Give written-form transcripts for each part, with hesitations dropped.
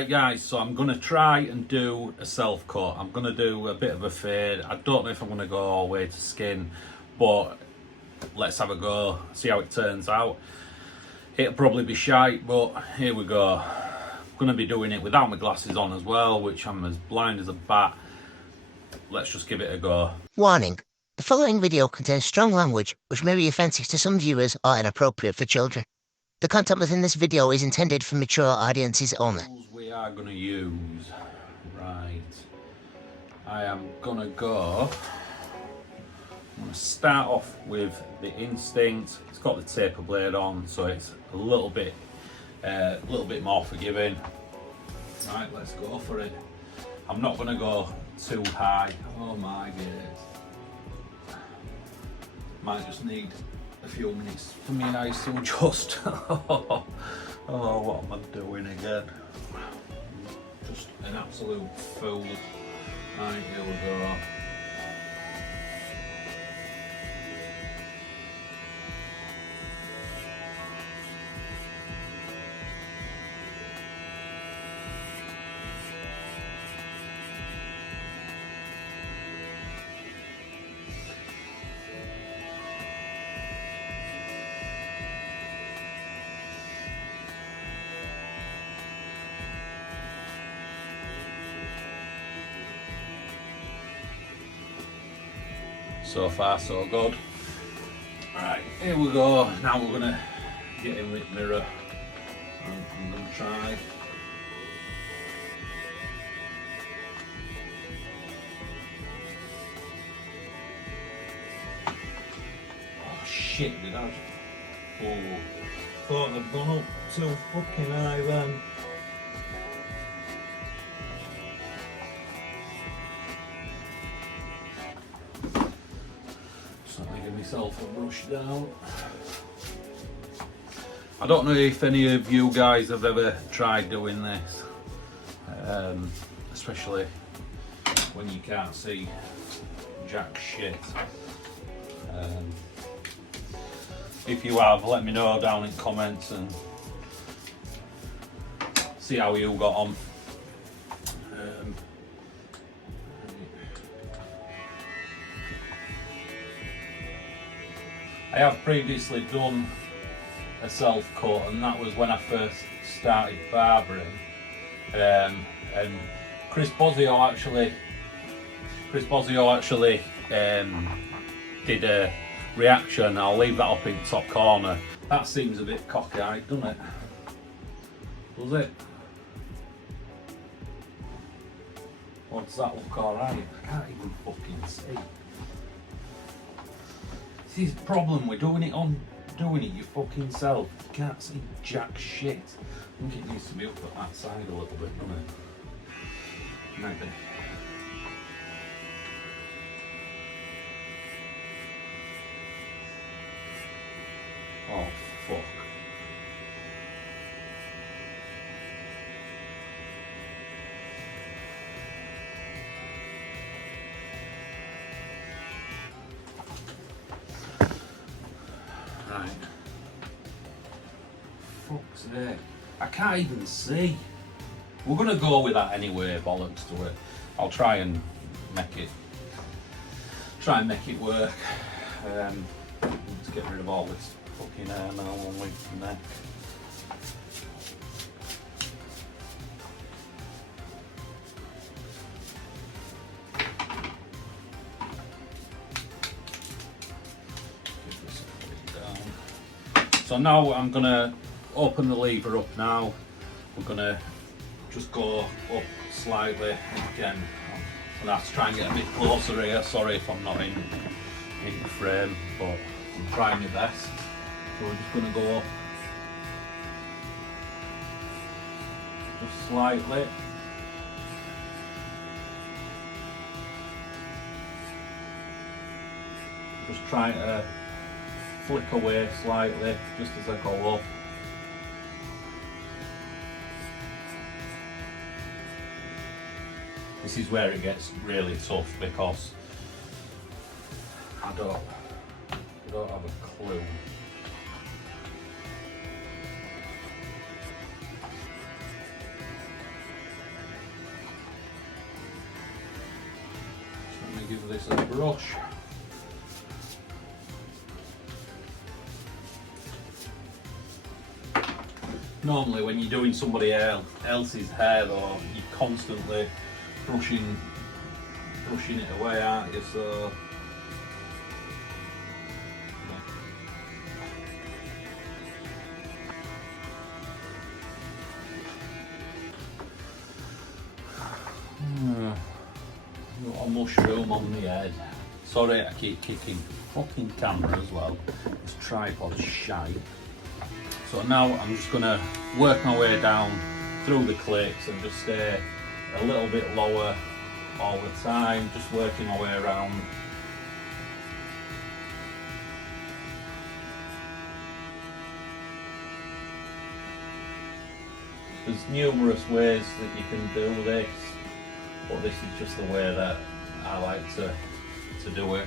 Right guys, so I'm going to try and do a self cut. I'm going to do a bit of a fade. I don't know if I'm going to go all the way to skin, but let's have a go, see how it turns out. It'll probably be shite, but here we go. I'm going to be doing it without my glasses on as well, which I'm as blind as a bat. Let's just give it a go. Warning. The following video contains strong language which may be offensive to some viewers or inappropriate for children. The content within this video is intended for mature audiences only. We are going to use, right, I am going to go, I'm going to start off with the Instinct. It's got the taper blade on, so it's a little bit more forgiving. Right, let's go for it. I'm not going to go too high. Oh my god. Might just need a few minutes for me eyes to adjust. Oh, what am I doing again? Just an absolute fool. Right, here we go. So far so good. Right, here we go. Now we're going to get in with mirror. I'm going to try. Oh shit, did I? Oh, thought I'd gone up too fucking high then. Myself a brush down. I don't know if any of you guys have ever tried doing this, especially when you can't see jack shit. If you have, let me know down in comments and see how you got on. I have previously done a self cut, and that was when I first started barbering. And Chris Bozio actually did a reaction. I'll leave that up in the top corner. That seems a bit cockeyed, doesn't it? Does it? Or does that look alright? I can't even fucking see. See, the problem with doing it your fucking self. You can't see jack shit. I think it needs to be up at that side a little bit, doesn't it? Maybe. Oh fuck. Right. Fuck's sake. I can't even see. We're gonna go with that anyway, bollocks to it. I'll try and make it work. Let's get rid of all this fucking hair now on my neck. So now I'm gonna open the lever up now. We're gonna just go up slightly again. I'm gonna have to try and get a bit closer here. Sorry if I'm not in the frame, but I'm trying my best. So we're just gonna go up just slightly. Just trying to flick away slightly just as I go up. This is where it gets really tough because I don't have a clue. give this a brush. Normally when you're doing somebody else's hair though, you're constantly brushing it away, aren't you? So got a mushroom on the head. Sorry, I keep kicking fucking camera as well. This tripod's shite. So now I'm just gonna work my way down through the clips and just stay a little bit lower all the time, just working my way around. There's numerous ways that you can do this, but this is just the way that I like to do it.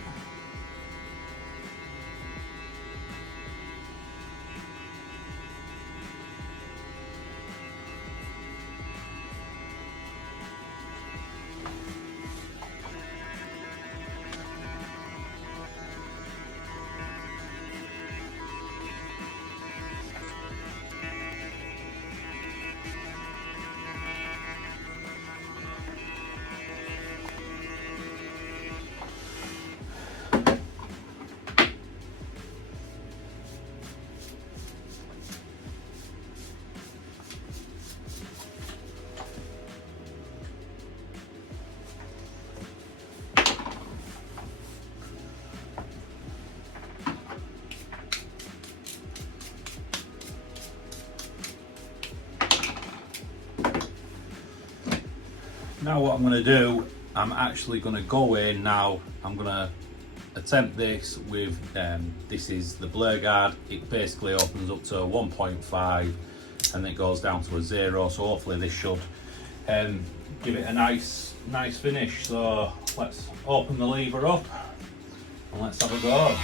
Now what I'm going to do, I'm actually going to go in now, I'm going to attempt this with, this is the blur guard. It basically opens up to 1.5 and it goes down to a 0, so hopefully this should give it a nice finish. So let's open the lever up and let's have a go.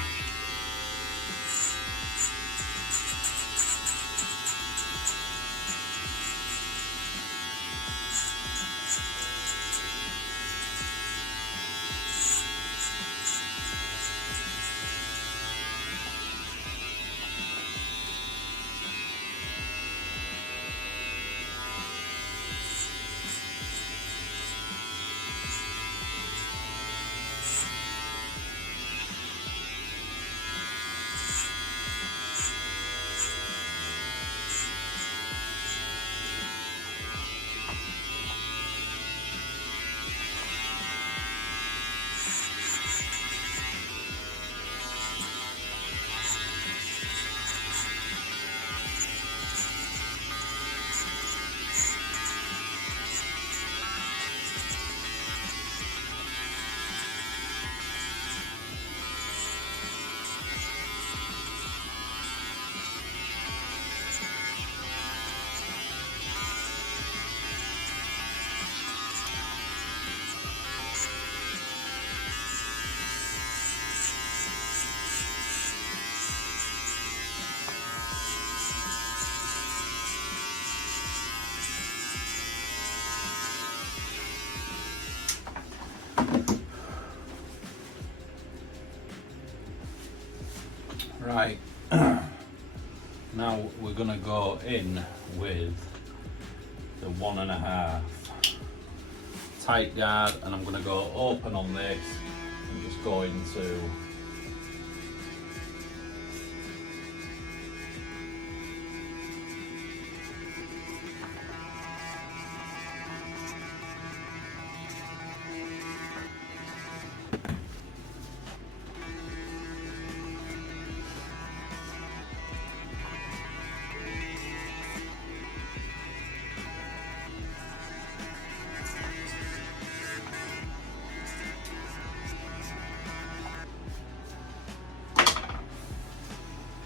Right, now we're going to go in with the 1.5 tight guard, and I'm going to go open on this and just go into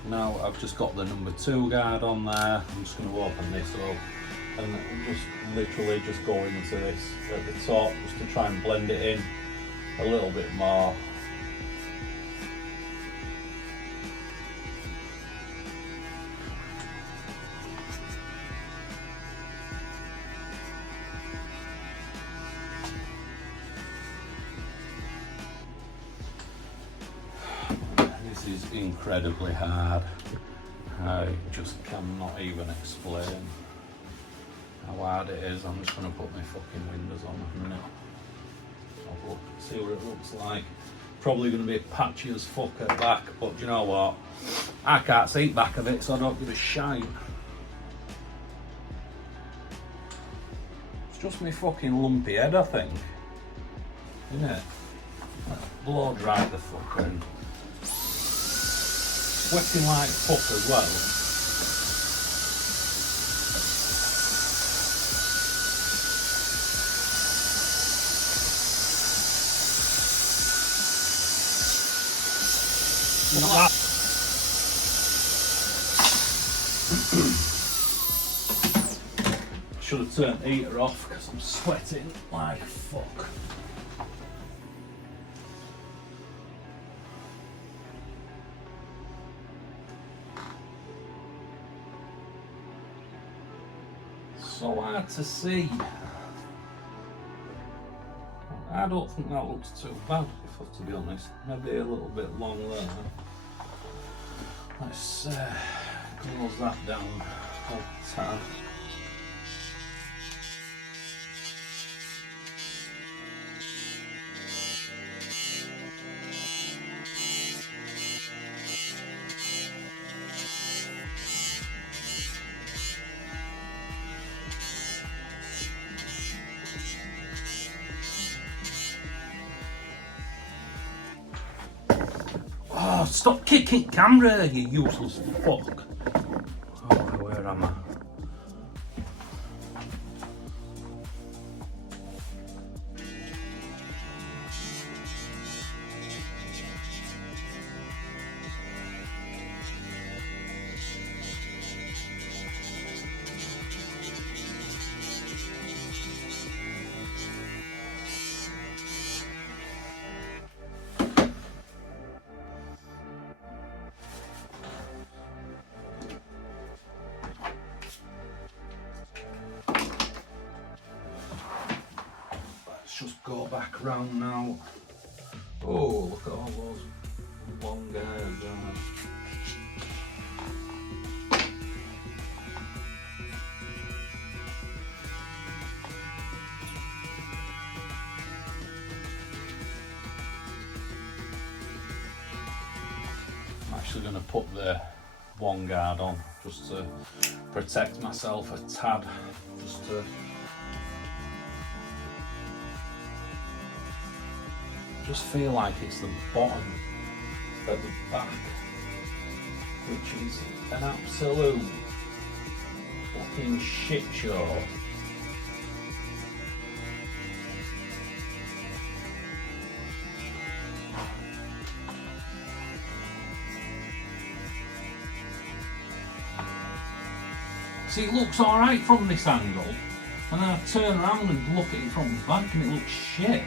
now I've just got the number 2 guard on there. I'm just going to open this up and just literally just go into this at the top just to try and blend it in a little bit more. This is incredibly hard. I just cannot even explain how hard it is. I'm just going to put my fucking windows on a minute. Have a look, see what it looks like. Probably going to be patchy as fuck at back, but you know what? I can't see the back of it, so I don't give a shite. It's just my fucking lumpy head, I think. Isn't it? Blow dry the fucking. Sweating like fuck as well. Should have turned the heater off because I'm sweating like fuck. So hard to see. I don't think that looks too bad, if to be honest. Maybe a little bit long there. Let's close that down. Hold tight. Oh, stop kicking camera, you useless fuck. Oh, where am I? Just go back round now. Oh, look at all those long hairs. I'm actually going to put the one guard on just to protect myself a tad. Just to feel like it's the bottom at the back, which is an absolute fucking shit show. See, it looks alright from this angle, and then I turn around and look at it from the back and it looks shit.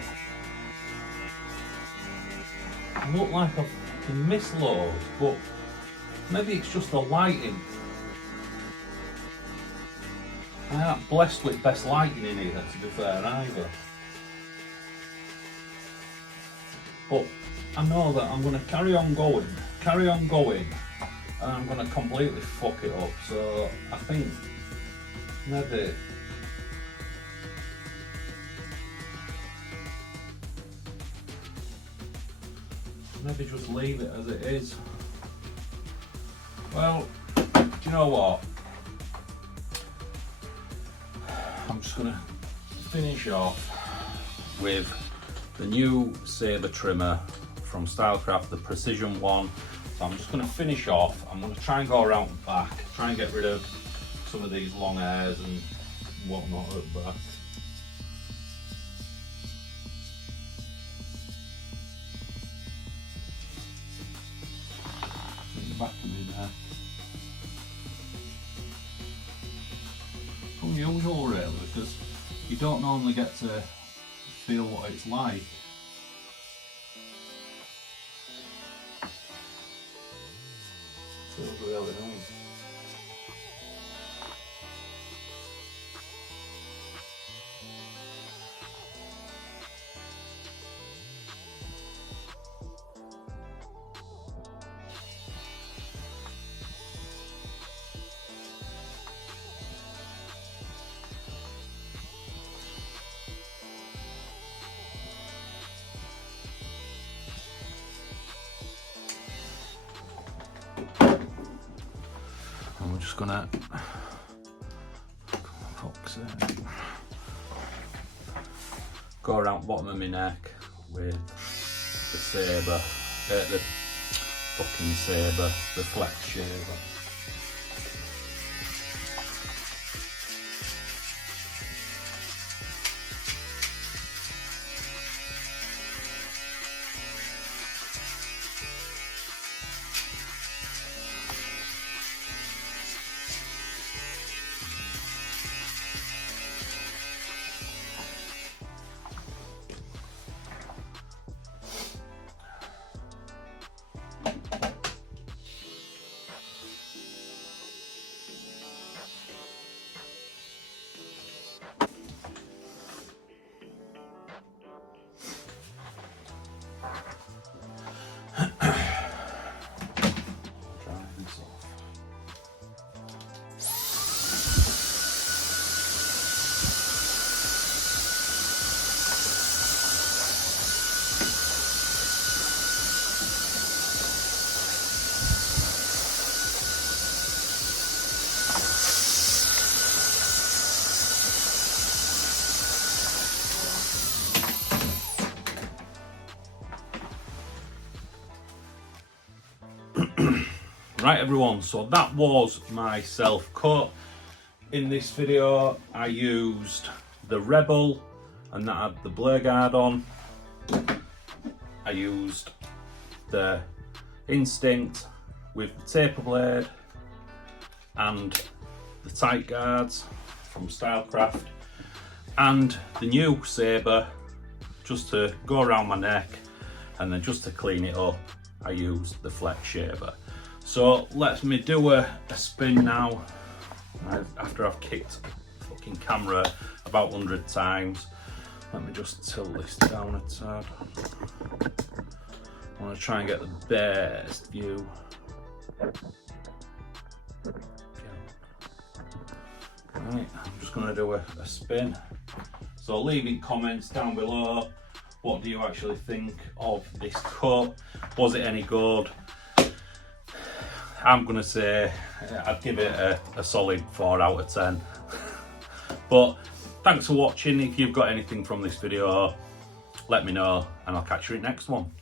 Look like a fucking missed load, but maybe it's just the lighting. I ain't blessed with best lighting in here, to be fair, either. But I know that I'm going to carry on going, and I'm going to completely fuck it up. So I think maybe just leave it as it is. Well, do you know what? I'm just going to finish off with the new sabre trimmer from Stylecraft, the Precision one. So I'm just going to finish off. I'm going to try and go around the back, try and get rid of some of these long hairs and whatnot at the back. Back of me there. It's unusual really, because you don't normally get to feel what it's like. Feels really nice. just gonna go around the bottom of my neck with the sabre, the fucking sabre, the flex shaver. Right everyone, so that was my self cut. In this video I used the Rebel and that had the blade guard on. I used the Instinct with the taper blade and the tight guards from Stylecraft, and the new sabre just to go around my neck, and then just to clean it up I used the flex shaver. So let me do a spin now, after I've kicked the fucking camera about 100 times. Let me just tilt this down a tad. I want to try and get the best view. Right, I'm just going to do a spin. So leave in comments down below, what do you actually think of this cut? Was it any good? I'm going to say I'd give it a solid 4 out of 10. But thanks for watching. If you've got anything from this video, let me know and I'll catch you in the next one.